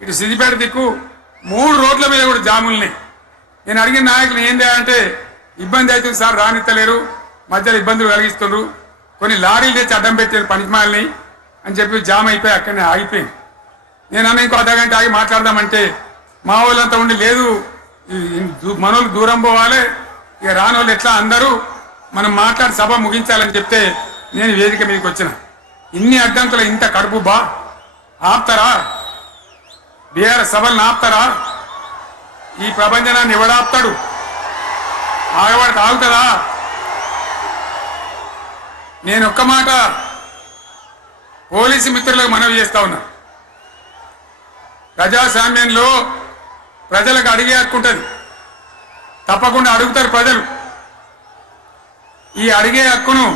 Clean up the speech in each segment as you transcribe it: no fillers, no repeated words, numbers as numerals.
ఇటు సిద్దిపేట దిక్కు 3 రోడ్ల మీద కూడా జాముల్ని. నేను అడిగిన నాయకులు ఏంది అంటే ఇబ్బంది అవుతుంది సార్, రానిత్తలేరు, మధ్యలో ఇబ్బందులు కలిగిస్తున్నారు, కొన్ని లారీలు తెచ్చి అడ్డం పెట్టారు పనికిమాలని అని చెప్పి జామ్ అయిపోయి అక్కడనే ఆగిపోయింది. నేను అన్న ఇంకో అర్ధగంట ఆగి మాట్లాడదామంటే మా వాళ్ళంతా ఉండి లేదు మనోళ్ళు దూరం పోవాలి, ఇక రానోళ్ళు ఎట్లా అందరూ మనం మాట్లాడి సభ ముగించాలని చెప్తే నేను వేదిక మీదకి వచ్చిన. ఇన్ని అడ్డంకులు ఇంత కడుపు బా ఆపుతారా? బీఆర్ఎస్ సభలను ఆపుతారా? ఈ ప్రపంచనాన్ని ఎవడాపుతాడు? ఆగవాడికి ఆగుతుందా? నేను ఒక్క మాట పోలీసు మిత్రులకు మనవి చేస్తా ఉన్నా. ప్రజాస్వామ్యంలో ప్రజలకు అడిగే హక్కు ఉంటుంది, తప్పకుండా అడుగుతారు ప్రజలు. ఈ అడిగే హక్కును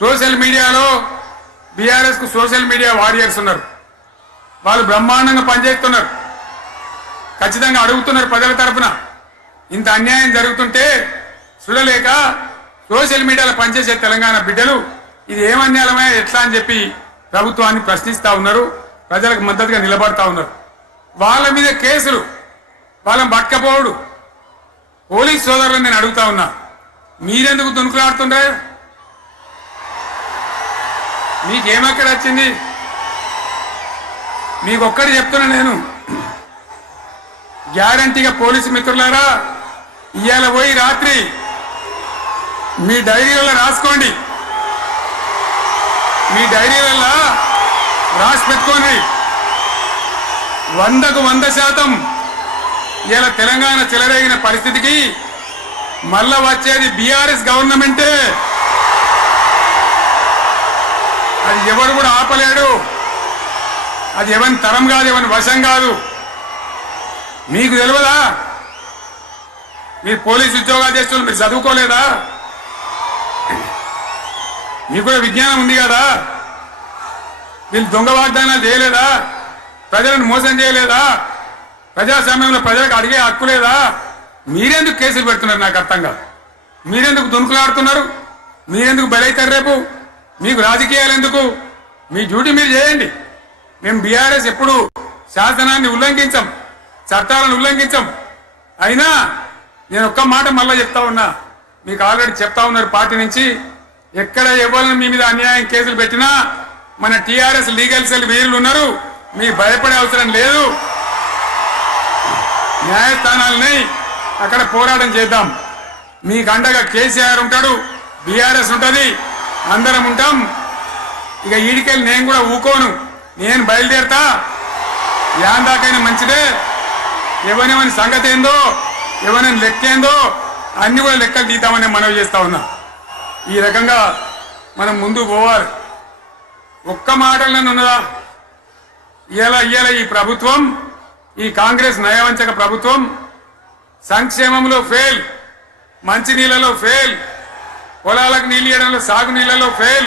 సోషల్ మీడియాలో బీఆర్ఎస్కు సోషల్ మీడియా వారియర్స్ ఉన్నారు, వాళ్ళు బ్రహ్మాండంగా పనిచేస్తున్నారు, ఖచ్చితంగా అడుగుతున్నారు ప్రజల తరఫున. ఇంత అన్యాయం జరుగుతుంటే చూడలేక సోషల్ మీడియాలో పనిచేసే తెలంగాణ బిడ్డలు ఇది ఏమన్యాయమే ఎట్లా అని చెప్పి ప్రభుత్వాన్ని ప్రశ్నిస్తూ ఉన్నారు, ప్రజలకు మద్దతుగా నిలబడతా ఉన్నారు. వాళ్ళ మీద కేసులు, వాళ్ళని పట్టకపోవడు. పోలీస్ సోదరులను నేను అడుగుతా ఉన్నా, మీరెందుకు దునుకులాడుతుండ్రే? మీకేమక్కడ వచ్చింది? మీకు ఒక్కటి చెప్తున్నా నేను, గ్యారంటీగా పోలీసు మిత్రులారా, ఇవాళ పోయి రాత్రి మీ డైరీలలో రాసుకోండి, మీ డైరీలలో రాసి పెట్టుకోండి. 100కు 100% ఇలా తెలంగాణ చెలరేగిన పరిస్థితికి మళ్ళా వచ్చేది బీఆర్ఎస్ గవర్నమెంటే. అది ఎవరు కూడా ఆపలేడు, అది ఎవరి తరం కాదు, ఎవరి వశం కాదు. మీకు తెలియదా? మీరు పోలీసు ఉద్యోగాలు చేస్తున్నారు, మీరు చదువుకోలేదా? మీకు కూడా విజ్ఞానం ఉంది కదా? వీళ్ళు దొంగ వాగ్దానాలు చేయలేదా? ప్రజలను మోసం చేయలేదా? ప్రజాస్వామ్యంలో ప్రజలకు అడిగే హక్కు లేదా? మీరెందుకు కేసులు పెడుతున్నారు? నాకు అర్థం కాదు. మీరెందుకు దునుకులాడుతున్నారు? మీరెందుకు బలైతారు? రేపు మీకు రాజకీయాలు ఎందుకు? మీ డ్యూటీ మీరు చేయండి. మేము బీఆర్ఎస్ ఎప్పుడు శాసనాన్ని ఉల్లంఘించం, చట్టాలను ఉల్లంఘించం. అయినా నేను ఒక్క మాట మళ్ళీ చెప్తా ఉన్నా, మీకు ఆల్రెడీ చెప్తా ఉన్నారు పార్టీ నుంచి, ఎక్కడ ఎవరిని మీ మీద అన్యాయం కేసులు పెట్టినా మన టీఆర్ఎస్ లీగల్ సెల్ వీరులు ఉన్నారు, మీకు భయపడే అవసరం లేదు. న్యాయస్థానాలని అక్కడ పోరాటం చేద్దాం. మీకు అండగా కేసీఆర్ ఉంటాడు, బీఆర్ఎస్ ఉంటుంది, అందరం ఉంటాం. ఇక ఈడికెళ్ళి నేను కూడా ఊకోను, నేను బయలుదేరతా. యాందాకైనా మంచిదే. ఎవరెవరి సంగతి ఏందో, ఎవరైనా లెక్క ఏందో అన్ని కూడా లెక్కలు తీద్దామని మనవి చేస్తా ఉన్నా. ఈ రకంగా మనం ముందు పోవాలి. ఒక్క మాటలను ఉన్నదా? ఇవాళ ఈ ప్రభుత్వం, ఈ కాంగ్రెస్ నయవంచక ప్రభుత్వం సంక్షేమంలో ఫెయిల్, మంచి నీళ్లలో ఫెయిల్, పొలాలకు నీళ్ళు ఇవ్వడంలో, సాగు నీళ్లలో ఫెయిల్.